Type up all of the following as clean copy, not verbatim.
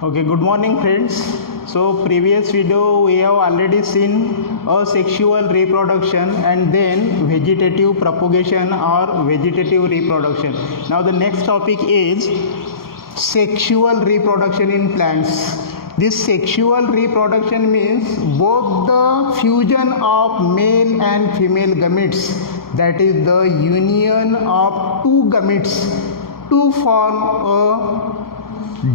Okay, good morning friends. So previous video we have already seen asexual reproduction and then vegetative propagation or vegetative reproduction. Now the next topic is sexual reproduction in plants. This sexual reproduction means both the fusion of male and female gametes, that is the union of two gametes to form a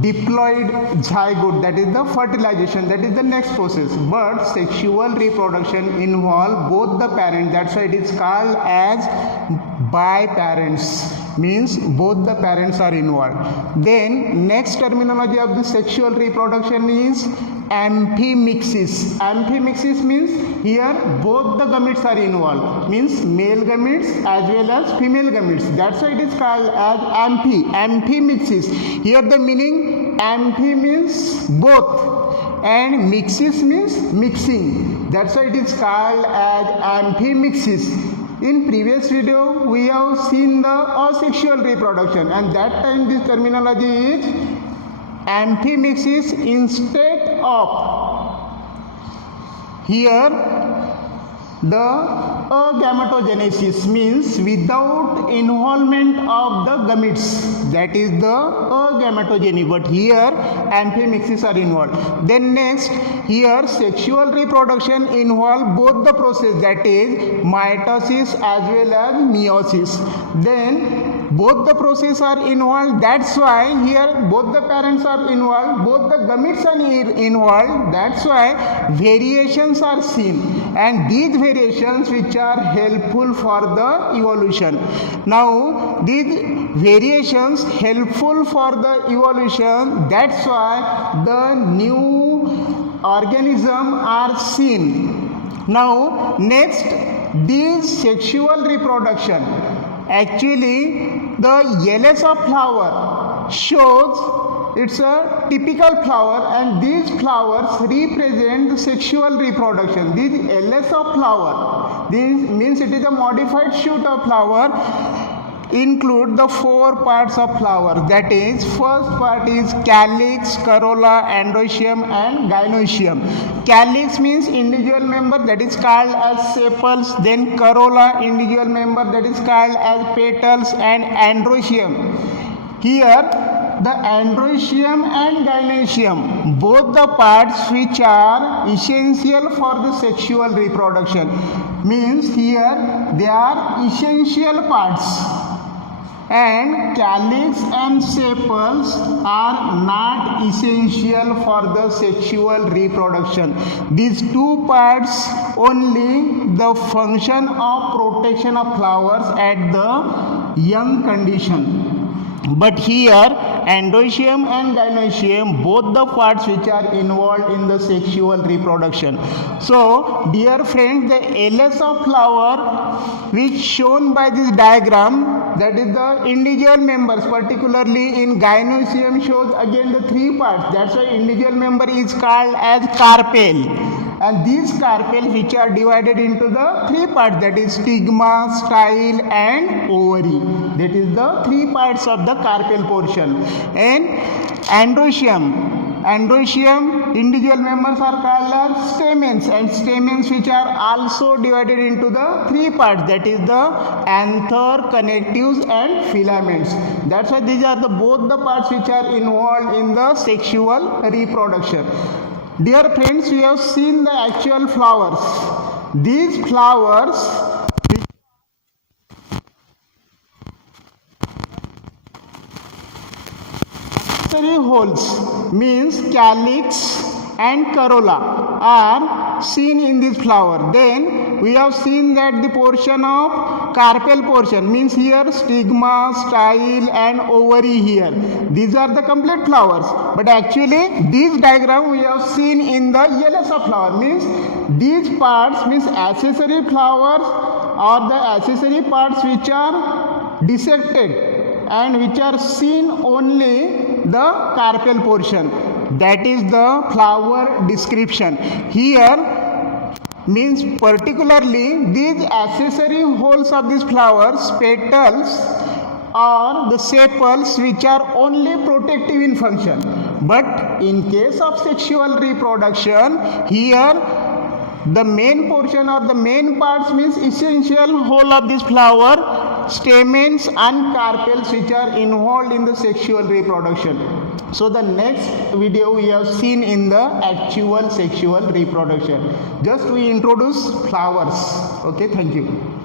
diploid zygote, that is the fertilization, that is the next process. But sexual reproduction involve both the parents, that's why it is called as biparents, means both the parents are involved. Then next terminology of the sexual reproduction is amphimixis. Amphimixis means here both the gametes are involved, means male gametes as well as female gametes, that's why it is called as amphimixis. Here the meaning amphi means both and mixis means mixing, that's why it is called as amphimixis. In previous video we have seen the asexual reproduction and that time this terminology is amphimixis instead of here the agametogenesis, means without involvement of the gametes, that is the agametogeny, but here amphimixis are involved. Then next here sexual reproduction involve both the process, that is mitosis as well as meiosis. Then both the process are involved, that's why here both the parents are involved, both the gametes are involved, that's why variations are seen, and these variations which are helpful for the evolution. Now these variations helpful for the evolution, that's why the new organism are seen. Now next, this sexual reproduction, actually the yellows of flower shows it's a typical flower and these flowers represent the sexual reproduction. These yellows of flower, this means it is a modified shoot of flower, include the four parts of flower, that is first part is calyx, corolla, androecium and gynoecium. Calyx means individual member, that is called as sepals. Then corolla, individual member, that is called as petals, and androecium. Here the androecium and gynoecium, both the parts which are essential for the sexual reproduction, means here they are essential parts, and calyx and sepals are not essential for the sexual reproduction. These two parts only the function of protection of flowers at the young condition. But here androecium and gynoecium, both the parts which are involved in the sexual reproduction. So dear friends, the LS of flower which shown by this diagram, that is the individual members, particularly in gynoecium shows again the three parts, that's why individual member is called as carpel. And these carpels which are divided into the three parts, that is stigma, style and ovary. That is the three parts of the carpel portion. And androecium, individual members are called as stamens, and stamens which are also divided into the three parts, that is the anther, connectives and filaments. That's why these are the both the parts which are involved in the sexual reproduction. Dear friends, we have seen the actual flowers. These flowers holes, means calyx and corolla are seen in this flower. Then we have seen that the portion of carpel portion, means here stigma, style and ovary here. These are the complete flowers. But actually this diagram we have seen in the yellows of flower, means these parts means accessory flowers or the accessory parts which are dissected and which are seen only the carpel portion. That is the flower description. Here means particularly these accessory holes of these flowers, petals, are the sepals which are only protective in function. But in case of sexual reproduction, here the main portion or the main parts means essential whole of this flower, stamens and carpels which are involved in the sexual reproduction. So the next video we have seen in the actual sexual reproduction. Just we introduce flowers. Okay, thank you.